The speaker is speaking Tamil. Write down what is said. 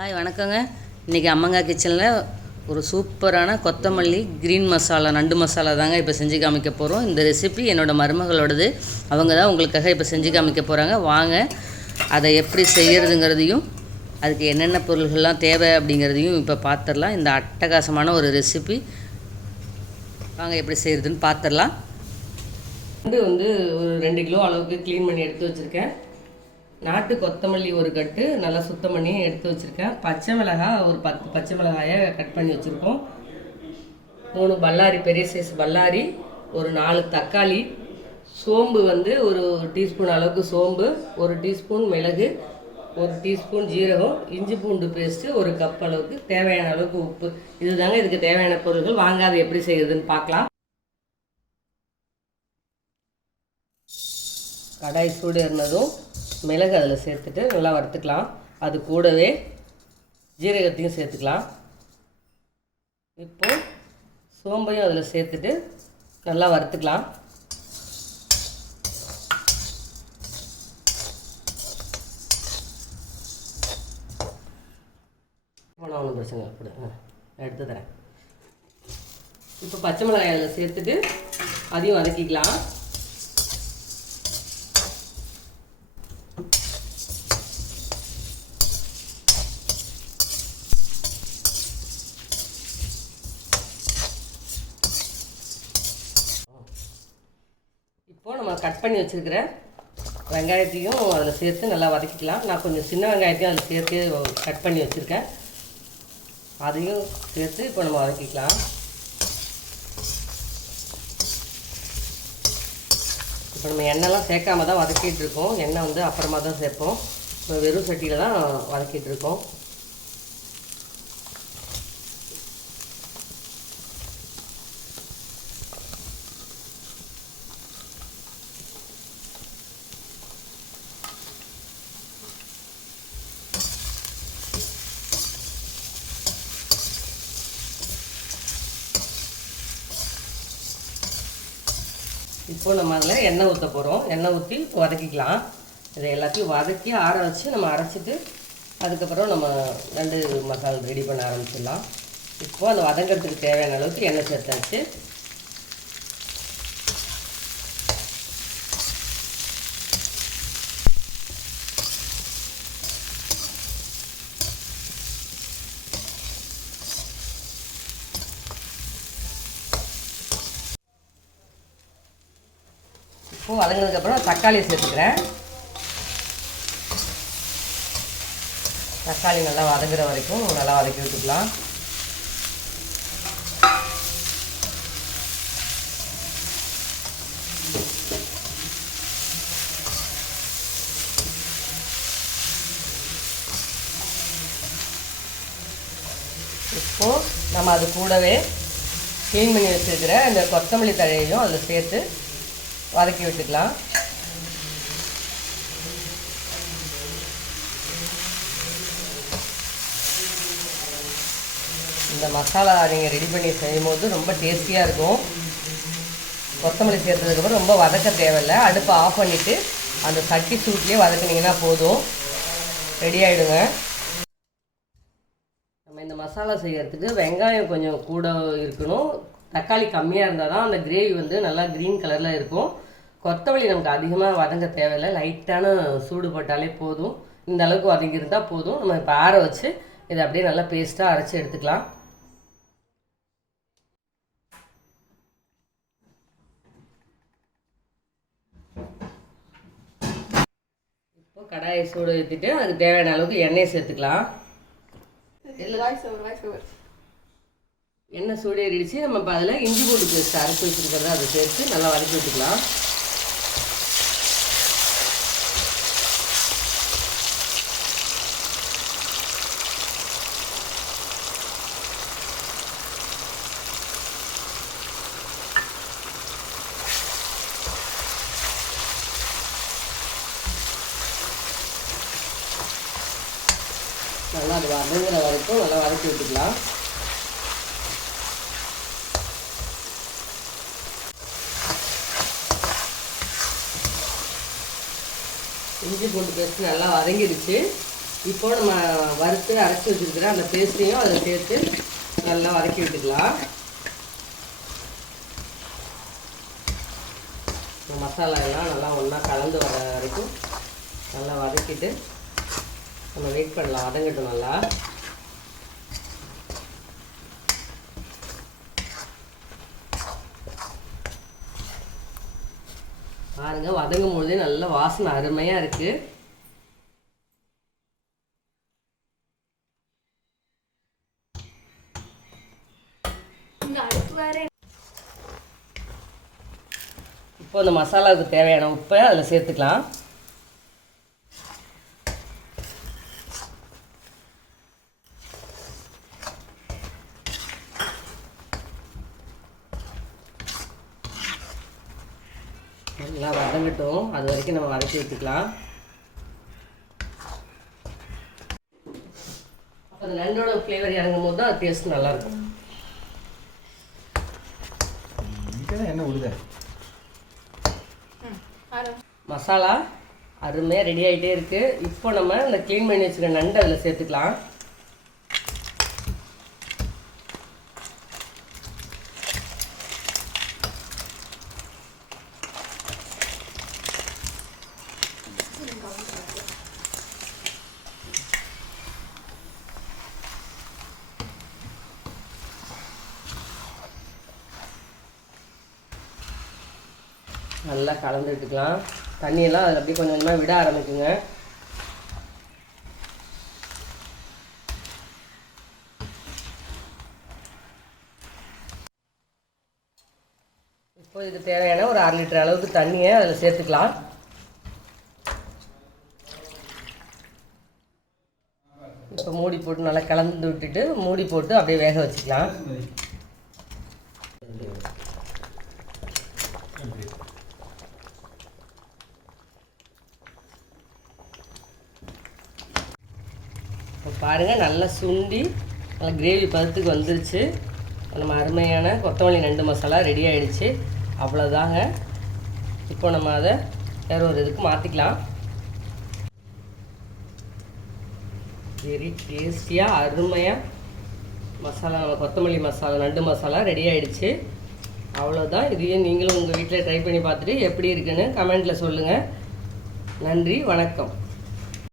ஹாய் வணக்கங்க. இன்றைக்கி அம்மங்கா கிச்சனில் ஒரு சூப்பரான கொத்தமல்லி க்ரீன் மசாலா நண்டு மசாலா தாங்க இப்போ செஞ்சு காமிக்க போகிறோம் இந்த ரெசிபி என்னோட மருமகளோடது. அவங்க தான் உங்களுக்காக இப்போ செஞ்சு காமிக்க போகிறாங்க வாங்க அதை எப்படி செய்கிறதுங்கிறதையும் அதுக்கு என்னென்ன பொருள்கள்லாம் தேவை அப்படிங்கிறதையும் இப்போ பார்த்துடலாம் இந்த அட்டகாசமான ஒரு ரெசிபி வாங்க எப்படி செய்கிறதுன்னு பார்த்துடலாம் நண்டு வந்து ஒரு ரெண்டு கிலோ அளவுக்கு க்ளீன் பண்ணி எடுத்து வச்சுருக்கேன். நாட்டு கொத்தமல்லி ஒரு கட்டு நல்லா சுத்தம் பண்ணி எடுத்து வச்சுருக்கேன். பச்சை மிளகாய் ஒரு பத்து பச்சை மிளகாயை கட் பண்ணி வச்சுருக்கோம். மூணு பல்லாரி பெரிய சைஸ் பல்லாரி ஒரு நாலு தக்காளி சோம்பு வந்து ஒரு டீஸ்பூன் அளவுக்கு சோம்பு ஒரு டீஸ்பூன் மிளகு ஒரு டீஸ்பூன் ஜீரகம் இஞ்சி பூண்டு பேஸ்ட்டு ஒரு கப் அளவுக்கு தேவையான அளவுக்கு உப்பு. இதுதாங்க இதுக்கு தேவையான பொருட்கள். வாங்காது எப்படி செய்யுதுன்னு பார்க்கலாம். கடாய் சூடு இருந்ததும் மிளகு அதில் சேர்த்துட்டு நல்லா வறுத்துக்கலாம். அது கூடவே ஜீரகத்தையும் சேர்த்துக்கலாம். இப்போ சோம்பையும் அதில் சேர்த்துட்டு நல்லா வறுத்துக்கலாம். போனால் ஒன்றும் பிரச்சனை இல்லை. கொடு நான் எடுத்து தரேன். இப்போ பச்சை மிளகாய் அதில் சேர்த்துட்டு அதையும் வதக்கிக்கலாம் இப்போ நம்ம கட் பண்ணி வச்சுருக்கிற வெங்காயத்தையும் அதில் சேர்த்து நல்லா வதக்கிக்கலாம். நான் கொஞ்சம் சின்ன வெங்காயத்தையும் அதில் சேர்த்து கட் பண்ணி வச்சுருக்கேன். அதையும் சேர்த்து இப்போ நம்ம வதக்கிக்கலாம். இப்போ நம்ம எண்ணெய்லாம் சேர்க்காம தான் வதக்கிட்டு இருக்கோம். எண்ணெய் வந்து அப்புறமா தான் சேர்ப்போம். இப்போ வெறும் சட்டியில் தான் வதக்கிட்டு இருக்கோம். இப்போ நம்ம அதில் எண்ணெய் ஊற்ற போகிறோம் எண்ணெய் ஊற்றி வதக்கிக்கலாம். இதை எல்லாத்தையும் வதக்கி ஆற வச்சு நம்ம அரைச்சிட்டு அதுக்கப்புறம் நம்ம நண்டு மசாலா ரெடி பண்ண ஆரம்பிச்சிடலாம். இப்போ அந்த வதங்கிறதுக்கு தேவையான அளவுக்கு எண்ணெய் சேர்த்தாச்சு. இப்போ வதங்கினதுக்கப்புறம் தக்காளி சேர்த்துக்கிறேன். தக்காளி நல்லா வதங்குற வரைக்கும் நல்லா வதக்கி விட்டுக்கலாம். இப்போ நம்ம அது கூடவே க்ளீன் பண்ணி வச்சுருக்கிற இந்த கொத்தமல்லி தழையையும் அதில் சேர்த்து வதக்கி விட்டுக்கலாம் இந்த மசாலா நீங்கள் ரெடி பண்ணி செய்யும்போது ரொம்ப டேஸ்டியாக இருக்கும். கொத்தமல்லி சேர்த்ததுக்கப்புறம் ரொம்ப வதக்க தேவையில்லை. அடுப்பை ஆஃப் பண்ணிவிட்டு அந்த சட்டி சூட்லேயே வதக்கினீங்கன்னா போதும். ரெடி ஆகிடுங்க நம்ம இந்த மசாலா செய்கிறதுக்கு வெங்காயம் கொஞ்சம் கூட இருக்கணும். தக்காளி கம்மியாக இருந்தால் தான் அந்த கிரேவி வந்து நல்லா க்ரீன் கலரில் இருக்கும். கொத்தமல்லி நமக்கு அதிகமாக வதங்க தேவையில்லை. லைட்டான சூடு போட்டாலே போதும். இந்த அளவுக்கு வதங்கியிருந்தால் போதும். நம்ம இப்போ ஆற வச்சு இதை அப்படியே நல்லா பேஸ்ட்டாக அரைச்சி எடுத்துக்கலாம். இப்போ கடாயை சூடு ஊற்றிட்டு அதுக்கு தேவையான அளவுக்கு எண்ணெய் சேர்த்துக்கலாம். எண்ணெய் சூடேறிடுச்சு நம்ம இப்போ அதில் இஞ்சி பூண்டு பேஸ்ட் அரைச்சி வச்சுருக்கிறத அதை சேர்த்து நல்லா வதக்கி விட்டுக்கலாம். நல்லா அது வதங்குற வரைக்கும் நல்லா வதக்கி விட்டுக்கலாம். இஞ்சி பூண்டு பேஸ்ட் நல்லா வதங்கிடுச்சு. இப்போ நம்ம வறுத்து அரைச்சி வச்சுருக்கிற அந்த பேஸ்ட்டையும் அதை சேர்த்து நல்லா வதக்கி விட்டுக்கலாம். இந்த மசாலா எல்லாம் நல்லா ஒன்றா கலந்து வர வரைக்கும் நல்லா வதக்கிட்டு நம்ம வெயிட் பண்ணலாம். வதங்கட்டும் நல்லா. பாருங்க வதங்கும் பொழுதே நல்ல வாசனை அருமையாக இருக்குது இப்போ இந்த மசாலாவுக்கு தேவையான உப்பை அதில் சேர்த்துக்கலாம். நல்லா வதங்கட்டும் அது வரைக்கும் நம்ம வதக்கி வச்சுக்கலாம் அப்போ அந்த நண்டோட ஃப்ளேவர் இறங்கும் போது தான் டேஸ்ட் நல்லாயிருக்கும். இங்கே என்ன விடுத? மசாலா அருமையாக ரெடி ஆகிட்டே இருக்குது இப்போ நம்ம இந்த க்ளீன் பண்ணி வச்சுருக்க நண்டு அதில் சேர்த்துக்கலாம். நல்லா கலந்து விட்டுக்கலாம் தண்ணியெல்லாம் அதில் அப்படியே கொஞ்சம் கொஞ்சமாக விட ஆரம்பிக்குங்க. இப்போ இது தேவையான ஒரு அரை லிட்டர் அளவுக்கு தண்ணியை அதில் சேர்த்துக்கலாம். இப்போ மூடி போட்டு நல்லா கலந்து விட்டுட்டு மூடி போட்டு அப்படியே வேக வச்சுக்கலாம். பாருங்கள் நல்லா சுண்டி நல்லா கிரேவி பதத்துக்கு வந்துருச்சு. நம்ம அருமையான கொத்தமல்லி நண்டு மசாலா ரெடி ஆகிடுச்சு அவ்வளோதாங்க இப்போ நம்ம அதை வேற ஒரு இதுக்கு மாற்றிக்கலாம் வெரி டேஸ்டியாக அருமையாக மசாலா நம்ம கொத்தமல்லி மசாலா நண்டு மசாலா ரெடி ஆகிடுச்சு அவ்வளோதான் இதையும் நீங்களும் உங்கள் வீட்டில் ட்ரை பண்ணி பார்த்துட்டு எப்படி இருக்குன்னு கமெண்ட்டில் சொல்லுங்கள் நன்றி வணக்கம்.